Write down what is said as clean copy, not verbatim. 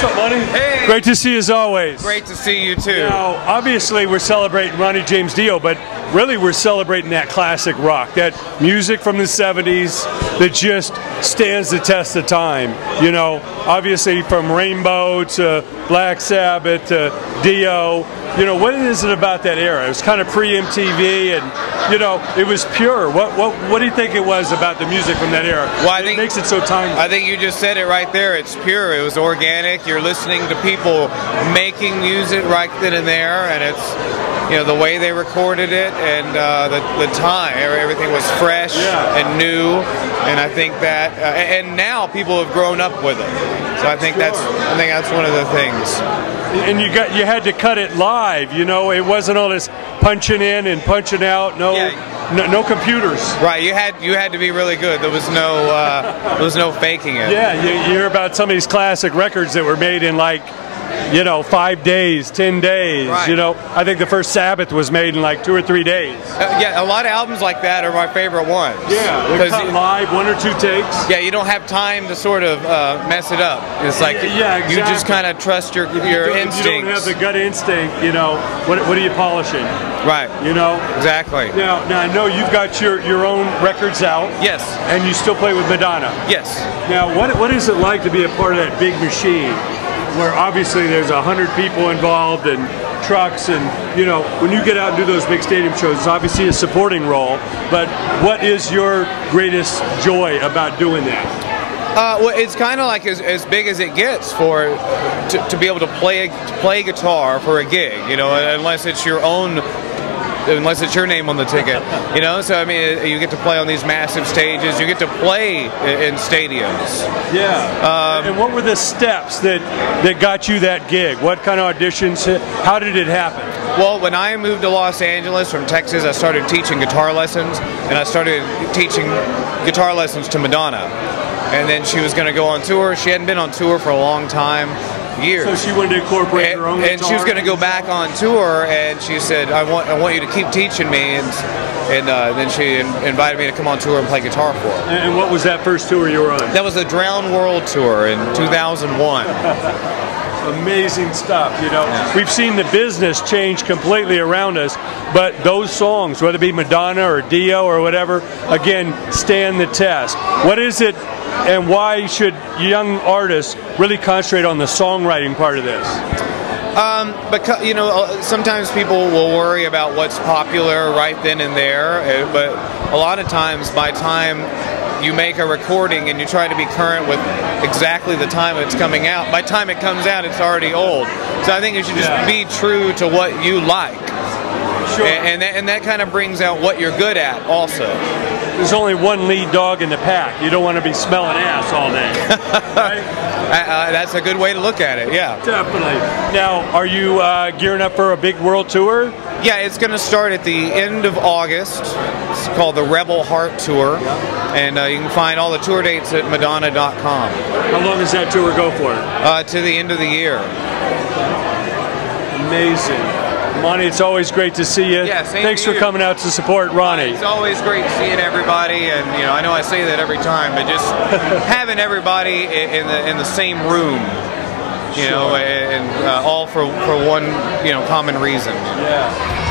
What's up, Monte? Hey! Great to see you as always. Great to see you too. Now, obviously we're celebrating Ronnie James Dio, but really we're celebrating that classic rock, that music from the 70s that just stands the test of time. You know, obviously from Rainbow to Black Sabbath to Dio. You know, what is it about that era? It was kind of pre-MTV, and you know, it was pure. What do you think it was about the music from that era? Well, I think it makes it so timeless. I think you just said it right there. It's pure. It was organic. You're listening to people making music right then and there, and it's, you know, the way they recorded it, and the time. Everything was fresh and new, and I think that, and now people have grown up with it. So I think that's one of the things. And you had to cut it live, you know. It wasn't all this punching in and punching out. No computers. Right. You had to be really good. There was no faking it. Yeah. You hear about some of these classic records that were made in, like, you know, 5 days, 10 days. Right. You know, I think the first Sabbath was made in like 2 or 3 days. Yeah, a lot of albums like that are my favorite ones. Yeah, they're cut live, 1 or 2 takes. Yeah, you don't have time to sort of mess it up. It's like exactly. You just kind of trust your instincts. You don't have the gut instinct, you know. What are you polishing? Right. You know. Exactly. Now I know you've got your own records out. Yes. And you still play with Madonna. Yes. Now, what is it like to be a part of that big machine, where obviously there's 100 people involved and trucks, and you know, when you get out and do those big stadium shows, it's obviously a supporting role, but what is your greatest joy about doing that? Well, it's kind of like as big as it gets to be able to play guitar for a gig, you know, unless it's your name on the ticket, you know. So I mean, you get to play on these massive stages. You get to play in stadiums. Yeah. And what were the steps that got you that gig? What kind of auditions? How did it happen? Well, when I moved to Los Angeles from Texas, I started teaching guitar lessons, and I started teaching guitar lessons to Madonna. And then she was going to go on tour. She hadn't been on tour for a long time. Years. So she wanted to incorporate her own guitar. And she was going to go back on tour, and she said, I want you to keep teaching me, and then she invited me to come on tour and play guitar for her. And what was that first tour you were on? That was the Drown World Tour in 2001. Amazing stuff, you know. Yeah. We've seen the business change completely around us, but those songs, whether it be Madonna or Dio or whatever, again, stand the test. What is it, and why should young artists really concentrate on the songwriting part of this? Because, you know, sometimes people will worry about what's popular right then and there, but a lot of times, by time you make a recording and you try to be current with exactly the time it's coming out, by the time it comes out, it's already old. So I think you should just be true to what you like. Sure. And that kind of brings out what you're good at also. There's only one lead dog in the pack. You don't want to be smelling ass all day. Right? That's a good way to look at it, yeah. Definitely. Now, are you gearing up for a big world tour? Yeah, it's going to start at the end of August. It's called the Rebel Heart Tour. And you can find all the tour dates at Madonna.com. How long does that tour go for? To the end of the year. Amazing. Monte, it's always great to see you. Yeah, thanks for coming out to support Ronnie. It's always great seeing everybody, and you know, I know I say that every time, but just having everybody in the same room, you know, and all for one, you know, common reason. Yeah.